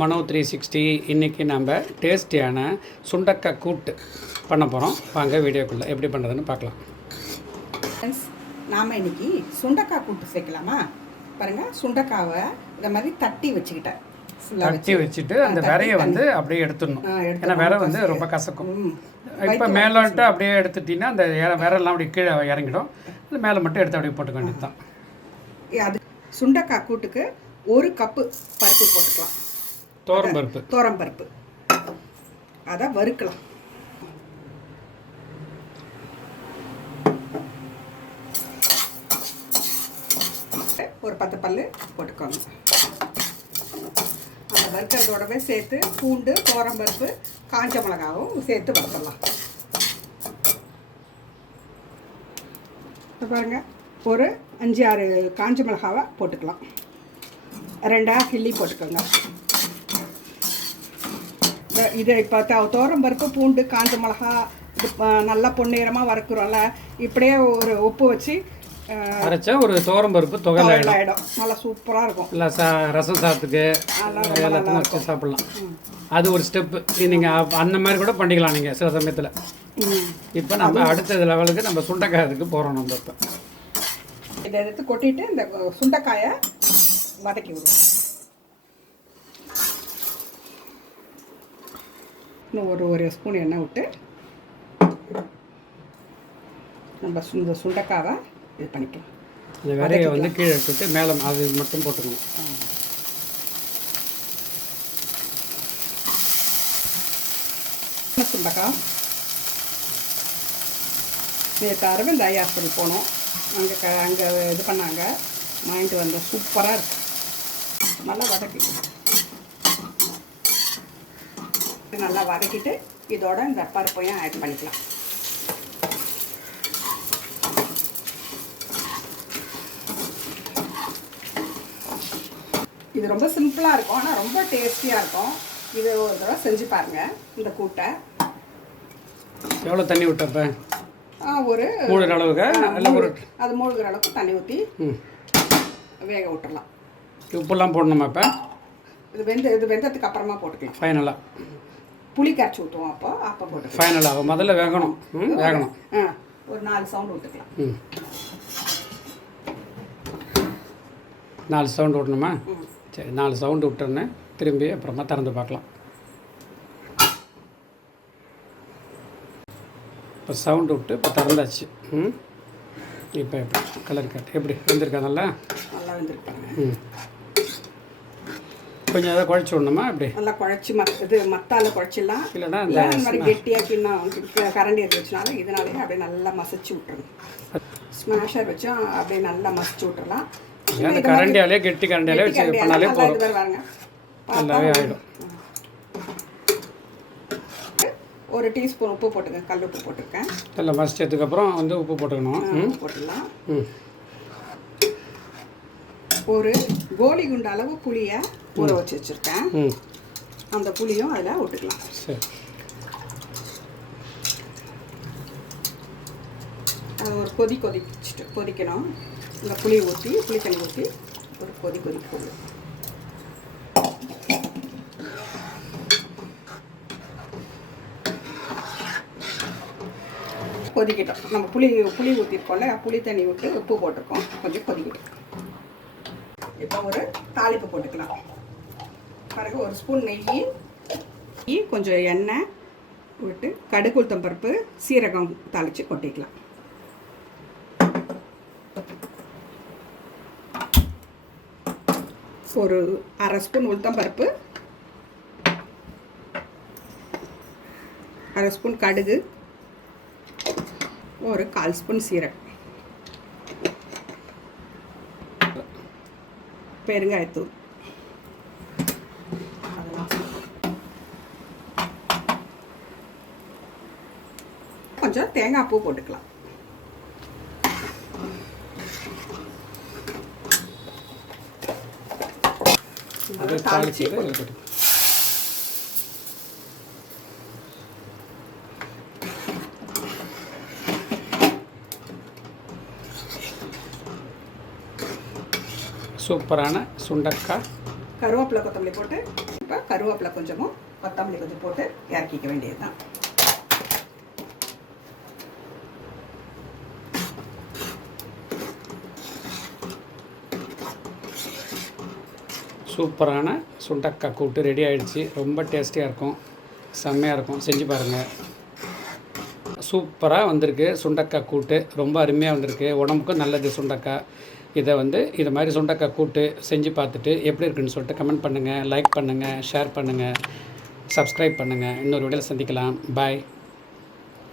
மனோ 360 இன்றைக்கி நம்ம டேஸ்டியான சுண்டக்காய் கூட்டு பண்ண போகிறோம். வாங்க வீடியோக்குள்ளே எப்படி பண்ணுறதுன்னு பார்க்கலாம். நாம் இன்றைக்கி சுண்டக்காய் கூட்டு சேர்க்கலாமா? பாருங்கள், சுண்டக்காவை இந்த மாதிரி தட்டி வச்சுக்கிட்டேன். தட்டி வச்சுட்டு அந்த விரையை வந்து அப்படியே எடுத்துடணும். ஏன்னா விரை வந்து ரொம்ப கசக்கும். இப்போ மேலேன்ட்டு அப்படியே எடுத்துட்டிங்கன்னா அந்த விரெல்லாம் அப்படியே கீழே இறங்கிடும். மேலே மட்டும் எடுத்து அப்படியே போட்டுக்க வேண்டியது தான். அது சுண்டக்காய் கூட்டுக்கு 1 கப்பு பருப்பு போட்டுக்கலாம். தோரம் பருப்பு அதை வறுக்கலாம். ஒரு 10 பல்லு போட்டுக்கோங்க. அந்த வறுக்கிறதோடவே சேர்த்து பூண்டு, தோரம்பருப்பு, காஞ்ச மிளகாவும் சேர்த்து வறுக்கலாம். பாருங்க, ஒரு 5-6 காஞ்ச மிளகாவை போட்டுக்கலாம். 2 கிள்ளி போட்டுக்கோங்க. இது இப்போ தோரம்பருப்பு, பூண்டு, காஞ்ச மிளகா நல்லா பொன்னிறமாக வறுக்கிறோம்ல, இப்படியே ஒரு உப்பு வச்சு அரைச்சா ஒரு தோரம்பருப்பு தொகையிலாயிடும். நல்லா சூப்பராக இருக்கும். இல்லை ரசம் சாதத்துக்கு எல்லாத்தையும் வச்சு சாப்பிட்லாம். அது ஒரு ஸ்டெப்பு. நீங்கள் அந்த மாதிரி கூட பண்ணிக்கலாம் நீங்கள் சில சமயத்தில். இப்போ நம்ம அடுத்த லெவலுக்கு நம்ம சுண்டைக்காயத்துக்கு போகிறோம். நம்ம இப்போ இதை எடுத்து கொட்டிட்டு இந்த சுண்டைக்காயை வதக்கி விடுவோம். இன்னும் ஒரு ஸ்பூன் எண்ணெய் விட்டு நம்ம இந்த சுண்டைக்காவை இது பண்ணிக்கலாம். இந்த விரையை வந்து கீழே எடுத்துட்டு மேலே அது மட்டும் போட்டுக்கணும். சுண்டைக்காய் நேற்று அரவிந்த் ஐ ஹாஸ்பிட்டல் போனோம். அங்கே இது பண்ணாங்க, வாங்கிட்டு வந்த சூப்பராக இருக்கு. நல்லா வதக்கிக்கலாம். நல்லா வதக்கிட்டு இதோட இந்த பருப்பையும் ஆட் பண்ணிக்கலாம். இது ரொம்ப சிம்பிளாக இருக்கும், ஆனால் ரொம்ப டேஸ்டியாக இருக்கும். இது ஒரு தடவை செஞ்சு பாருங்கள். இந்த கூட்டை எவ்வளோ தண்ணி விட்டப்ப ஒரு மூழ்கிற அளவுக்கு அது மூழ்கிற அளவுக்கு தண்ணி ஊற்றி வேக விட்டுடலாம். உப்புலாம் போடணுமா? இப்போ இது வெந்ததுக்கு அப்புறமா போட்டுக்கலாம். ஃபைனலாக புளி கரைச்சி ஊற்றுவோம். அப்போ போட்டு ஃபைனலாக முதல்ல வேகணும். ஒரு 4 சவுண்டு விட்டுக்கலாம். 4 சவுண்டு விட்டணுமா? சரி, 4 சவுண்டு விட்டோன்னே திரும்பி அப்புறமா திறந்து பார்க்கலாம். இப்போ சவுண்டு விட்டு இப்போ திறந்தாச்சு. இப்போ எப்படி கலர் கட்டு எப்படி வெந்திருக்கா? நல்லா வெந்திருக்காங்க. கொஞ்சம் அதை குழச்சி விடணுமா? அப்படி நல்லா குழச்சி இது மத்தால குழச்சிடலாம். இல்லைன்னா இந்த மாதிரி கெட்டியாக கிண்ணம் கரண்டி எடுத்து வச்சுனால இதனாலே அப்படியே நல்லா மசிச்சு விட்டுறணும். ஸ்மாஷர் வச்சும் அப்படியே நல்லா மசிச்சு விட்டுறலாம். அந்த கரண்டியாலே கெட்டி கரண்டியாலே வச்சு பண்ணாலே போதும். பாருங்க, நல்லாவே ஆகிடும். ஒரு டீஸ்பூன் உப்பு போட்டுங்க. கல் உப்பு போட்டிருக்கேன். எல்லாம் மசிச்சதுக்கப்புறம் வந்து உப்பு போட்டுக்கணும். போட்டுடலாம். ஒரு கோலி குண்டு அளவு புளியை ஊற வச்சு வச்சுருக்கேன். அந்த புளியும் அதில் விட்டுக்கலாம். சரி, அது ஒரு கொதிக்கணும். இந்த புளி தண்ணி ஊற்றி ஒரு கொதிக்கணும். கொதிக்கட்டும். நம்ம புளி ஊற்றிருக்கோம்ல, புளி தண்ணி விட்டு உப்பு போட்டிருக்கோம். கொஞ்சம் கொதிக்கட்டும். இப்போ ஒரு தாளிப்பு போட்டுக்கலாம். பிறகு ஒரு ஸ்பூன் நெய், கொஞ்சம் எண்ணெய் விட்டு கடுகு, உளுத்தம் பருப்பு, சீரகம் தாளித்து கொட்டிக்கலாம். ஒரு 1/2 ஸ்பூன் உளுத்தம் பருப்பு, 1/2 ஸ்பூன் கடுகு, ஒரு 1/4 ஸ்பூன் சீரகம், பெருங்காயத்தூள், கொஞ்சம் தேங்காய் பூ போட்டுக்கலாம். சூப்பரான சுண்டக்காய் கருவேப்பிலை கொத்தமல்லி போட்டு இப்போ கருவேப்பிலை கொஞ்சமும் கொத்தமல்லி கொஞ்சம் போட்டு இறக்கிக்க வேண்டியது தான். சூப்பரான சுண்டக்காய் கூட்டு ரெடி ஆகிடுச்சு. ரொம்ப டேஸ்டியாக இருக்கும், செம்மையாக இருக்கும். செஞ்சு பாருங்கள். சூப்பராக வந்திருக்கு சுண்டக்காய் கூட்டு, ரொம்ப அருமையாக வந்திருக்கு. உடம்புக்கும் நல்லது சுண்டக்காய். இது மாதிரி சுண்டக்காய் கூட்டு செஞ்சு பார்த்துட்டு எப்படி இருக்குன்னு சொல்லிட்டு கமெண்ட் பண்ணுங்கள், லைக் பண்ணுங்கள், ஷேர் பண்ணுங்கள், சப்ஸ்கிரைப் பண்ணுங்கள். இன்னொரு வீடியோவில் சந்திக்கலாம். பாய்.